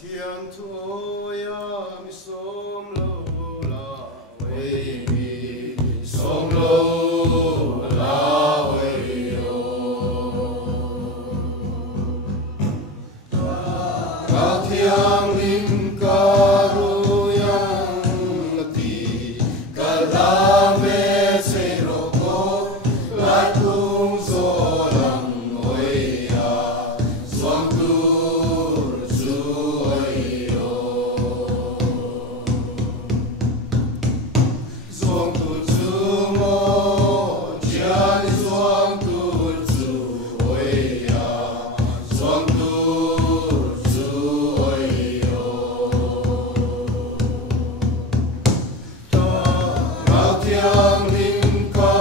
thiên thu ya mi som lo la wei mi som lo la wei yo ca thiang lim ca ru yang ti ca la me se ro ko lai tung so lang oi ya suang tu zu oi yo suang tu zu mo chia ni suang tu zu oi ya suang tu zu oi yo ta ngao thiang lim ca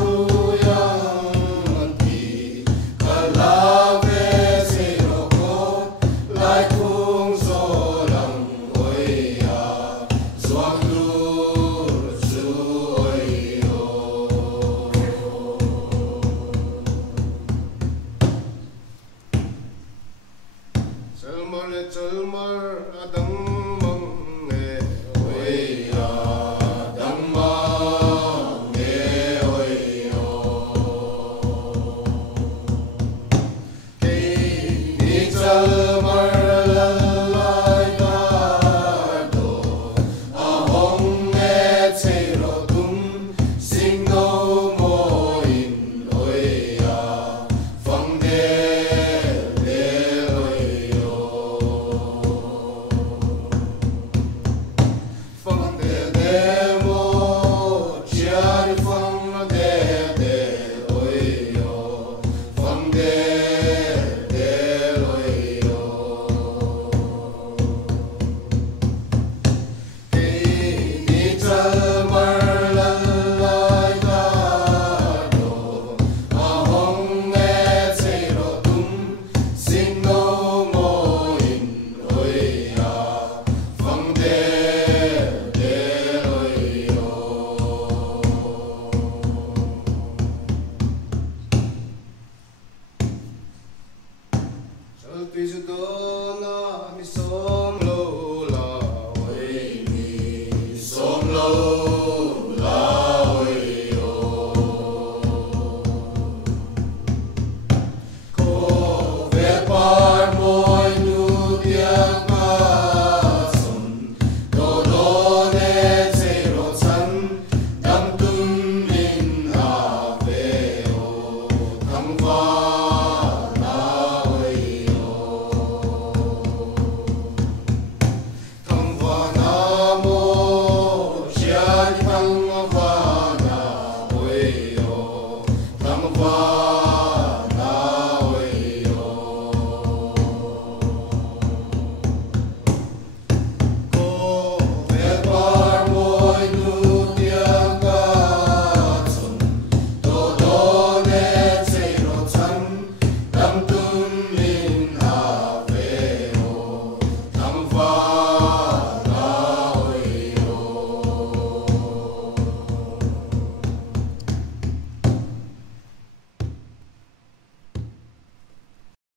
ru yang ti ca la ve se ro ko lai kung so lang oi ya suang tu zu oi yo Chalmar adang mang nghe oi ya dang mang nghe oi yo Cây đi chalmar lalai ta do a hong nghe chê ro tum sing no mo in oi ya phang de oi yo phang de mo chia đi phang de oi yo phang de oi yo Cây đi chalmar lalai ta do a hong nghe chê ro tum sing no mo in oi ya phang de oi yo Chal tu do